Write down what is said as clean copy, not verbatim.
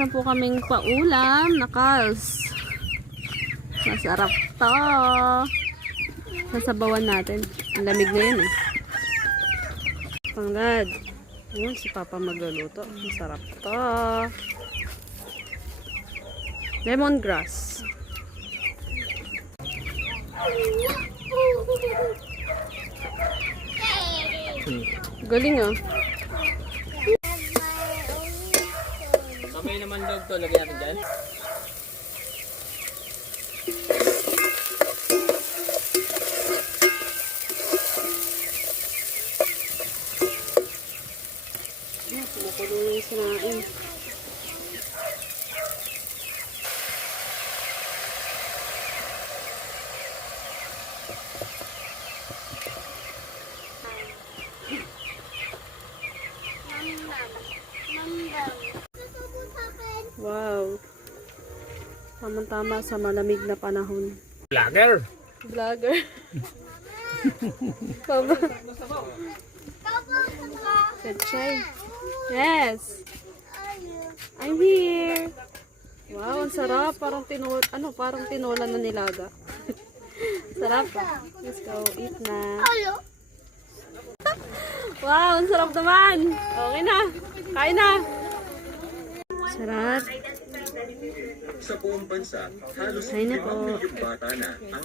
meron po kaming paulam na Kals. Masarap to. Sasabawan natin. Ang lamig ngayon eh. Tanggad. Ayun, si Papa magluluto. Masarap to. Lemongrass. Galing ah. Kamay naman log to, lagyan natin dyan. Kumukulo yung sinain. Wow. Tama-tama sa malamig na panahon. Vlogger! Vlogger. Papa. Pechay. Yes. I'm here. Wow, ang sarap. Parang tinola na nilaga. Sarap. Let's go. Eat na. Wow, ang sarap naman. Okay na. Kain na. Sarap. Sa buong bansa, halos Kain na 5 po. milyong bata na ang